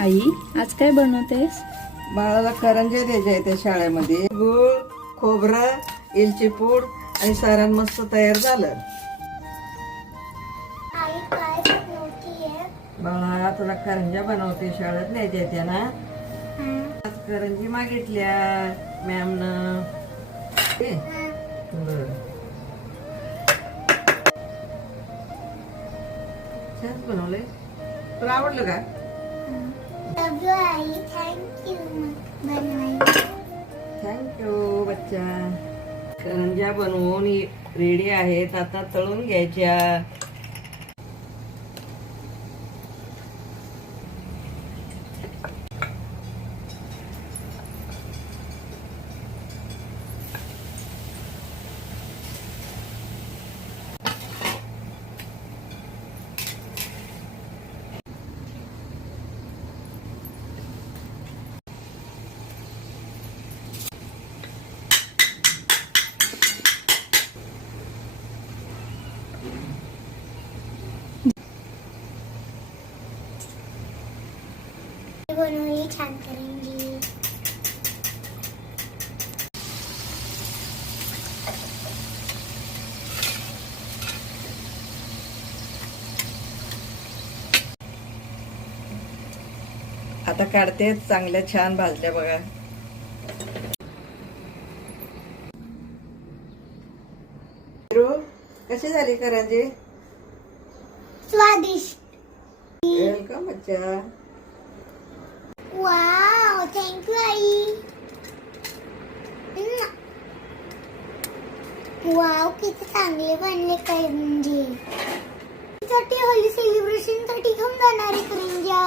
आई आज काय बनवतेस? बाळाला करंज्या द्यायच्या आहेत त्या शाळेमध्ये. गूळ, खोबरं, वेलची पूड आणि सारण मस्त तयार झालं. आई काय बनवतीये? बाळा तुला करंज्या बनवते, शाळेत न्यायच्या आहेत ना. आज करंजी मागितल्या मॅमनं. छान बनवलंय. तुला आवडलं का? लव यू आई, थँक्यू बनवायला. थँक्यू बच्चा. करंज्या बनवून रेडी आहेत, आता तळून घ्यायच्या. बनवली छान करंजी. आता काढते, चांगल्या छान भाजल्या बघा. कशी झाली करंजी? स्वादिष्ट. वेलकम बच्चा. वाव, थँक्यू आई. वाव, किती चांगले बनले करंजी. साठी होली सेलिब्रेशन साठी घेऊन जाणार आहे करंज्या.